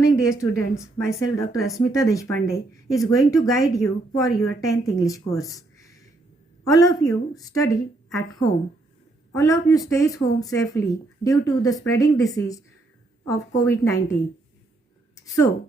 morning, dear students. Myself, Dr. Asmita Deshpande, is going to guide you for your 10th English course. All of you study at home. All of you stays home safely due to the spreading disease of COVID-19. So,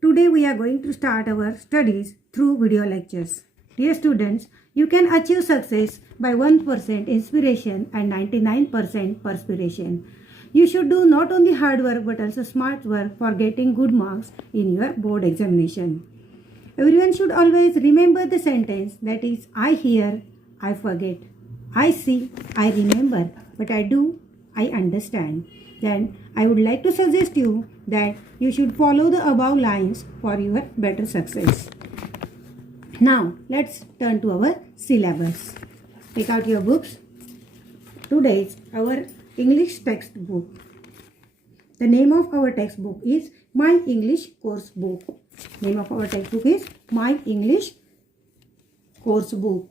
today we are going to start our studies through video lectures. Dear students, you can achieve success by 1% inspiration and 99% perspiration. You should do not only hard work but also smart work for getting good marks in your board examination. Everyone should always remember the sentence that is, I hear, I forget. I see, I remember, but I do, I understand. Then I would like to suggest you that you should follow the above lines for your better success. Now let's turn to our syllabus. Take out your books. Today's our English textbook. The name of our textbook is My English Course Book. Name of our textbook is My English Course Book.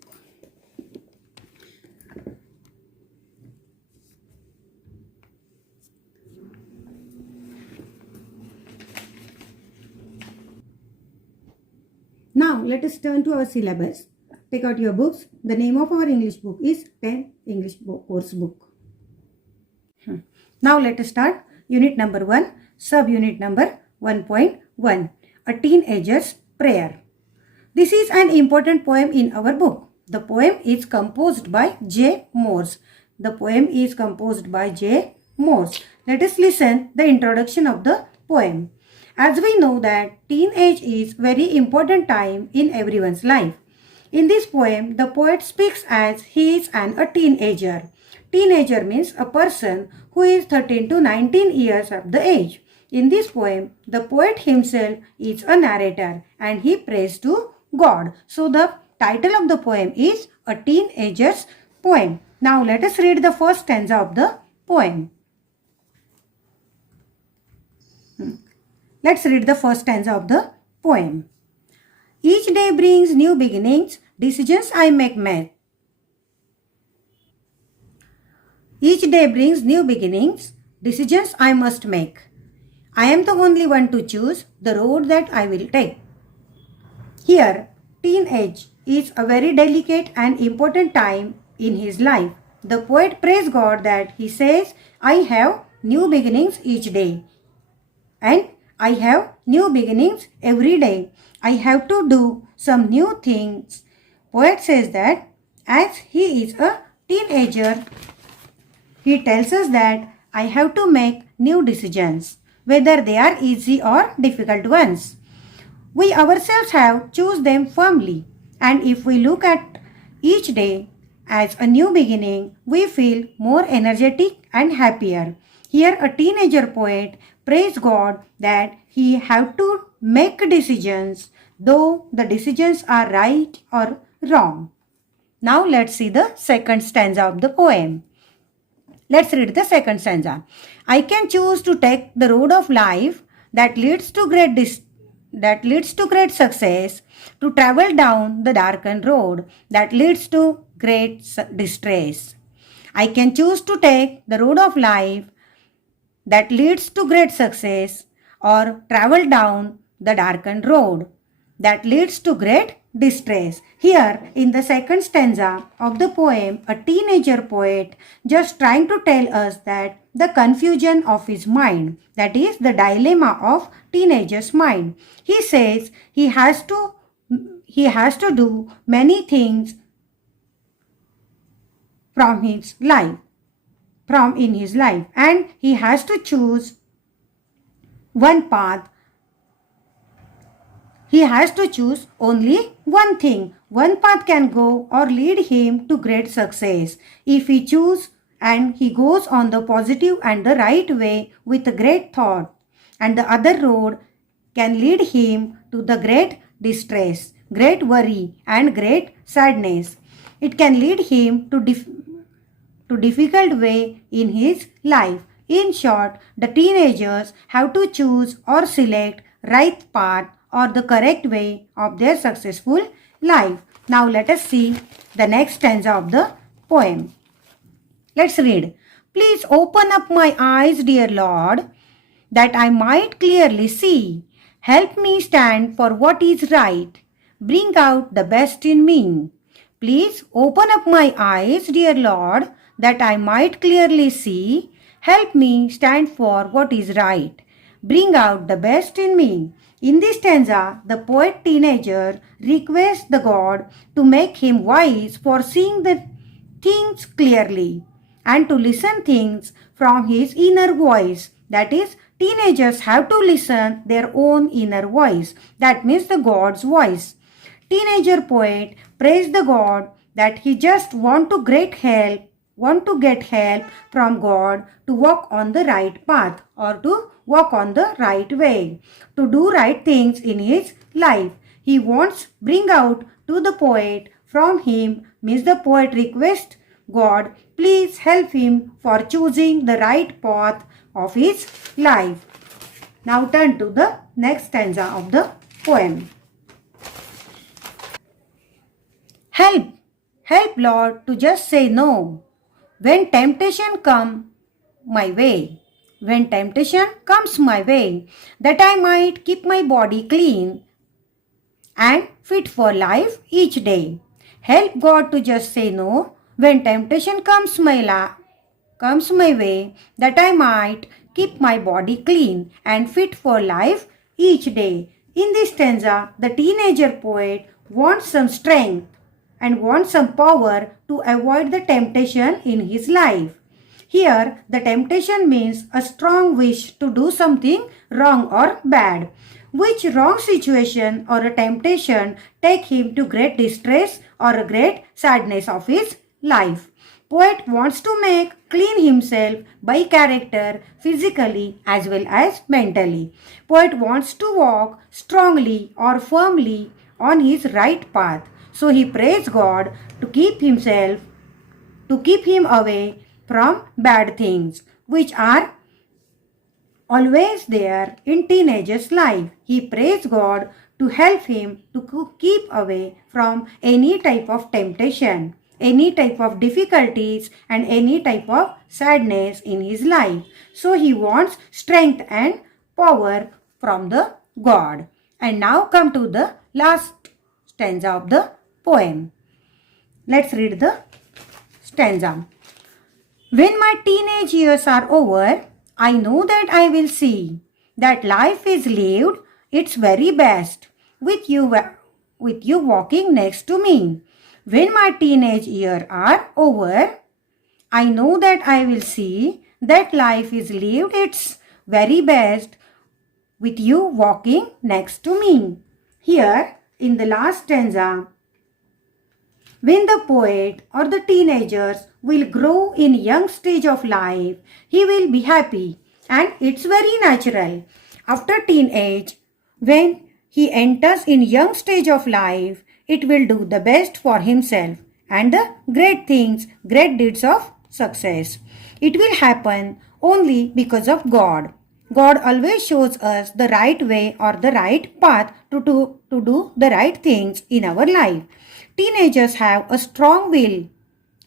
Now let us turn to our syllabus. Take out your books. The name of our English book is 10 English Course Book. Now let us start unit number 1, subunit number 1.1, A Teenager's Prayer. This is an important poem in our book. The poem is composed by J. Morse. The poem is composed by J. Morse. Let us listen the introduction of the poem. As we know that teenage is very important time in everyone's life. In this poem, the poet speaks as he is a teenager. Teenager means a person who is 13 to 19 years of the age. In this poem, the poet himself is a narrator and he prays to God. So the title of the poem is A Teenager's Poem. Now let us read the first stanza of the poem. Let's read the first stanza of the poem. Each day brings new beginnings, decisions I make. Each day brings new beginnings, decisions I must make. I am the only one to choose the road that I will take. Here, teenage is a very delicate and important time in his life. The poet prays God that he says, I have new beginnings each day. And I have new beginnings every day. I have to do some new things. Poet says that as he is a teenager, he tells us that I have to make new decisions, whether they are easy or difficult ones. We ourselves have choose them firmly, and if we look at each day as a new beginning, we feel more energetic and happier. Here a teenager poet prays God that he have to make decisions, though the decisions are right or wrong. Now let's see the second stanza of the poem. Let's read the second stanza. I can choose to take the road of life that leads to great success, to travel down the darkened road that leads to great distress. I can choose to take the road of life that leads to great success, or travel down the darkened road that leads to great distress. Here in the second stanza of the poem, a teenager poet just trying to tell us that the confusion of his mind, that is the dilemma of teenager's mind. He says he has to do many things in his life, and he has to choose one path. He has to choose only one thing. One path can go or lead him to great success. If he chooses and he goes on the positive and the right way with a great thought, and the other road can lead him to the great distress, great worry and great sadness. It can lead him to difficult way in his life. In short, the teenagers have to choose or select right path or the correct way of their successful life. Now let us see the next stanza of the poem. Let's read. Please open up my eyes, dear Lord. that I might clearly see. Help me stand for what is right. Bring out the best in me. Please open up my eyes, dear Lord, that I might clearly see. Help me stand for what is right. Bring out the best in me. In this stanza, the poet teenager requests the God to make him wise for seeing the things clearly and to listen things from his inner voice. That is, teenagers have to listen their own inner voice. That means the God's voice. Teenager poet praised the God that he just want to get help from God to walk on the right path or to walk on the right way, to do right things in his life. He wants bring out to the poet from him, means the poet requests God, please help him for choosing the right path of his life. Now turn to the next stanza of the poem. Help Lord to just say no when temptation comes my way. When temptation comes my way, that I might keep my body clean and fit for life each day. Help God to just say no when temptation comes my way, that I might keep my body clean and fit for life each day. In this stanza, the teenager poet wants some strength and wants some power to avoid the temptation in his life. Here, the temptation means a strong wish to do something wrong or bad. Which wrong situation or a temptation take him to great distress or a great sadness of his life. Poet wants to make clean himself by character, physically as well as mentally. Poet wants to walk strongly or firmly on his right path. So he prays God to keep him away from bad things, which are always there in teenager's life. He prays God to help him to keep away from any type of temptation, any type of difficulties and any type of sadness in his life. So he wants strength and power from the God. And now come to the last stanza of the poem. Let's read the stanza. When my teenage years are over, I know that I will see that life is lived its very best with you walking next to me. When my teenage years are over, I know that I will see that life is lived its very best with you walking next to me. Here in the last stanza, when the poet or the teenagers will grow in young stage of life, he will be happy and it's very natural. After teenage, when he enters in young stage of life, it will do the best for himself and the great things, great deeds of success. It will happen only because of God. God always shows us the right way or the right path to do the right things in our life. Teenagers have a strong will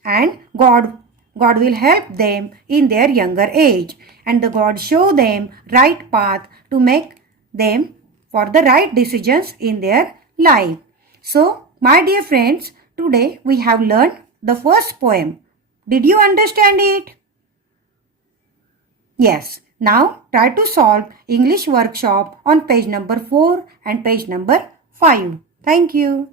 and God will help them in their younger age, and the God show them right path to make them for the right decisions in their life. So, my dear friends, today we have learned the first poem. Did you understand it? Yes. Now try to solve English workshop on page number 4 and page number 5. Thank you.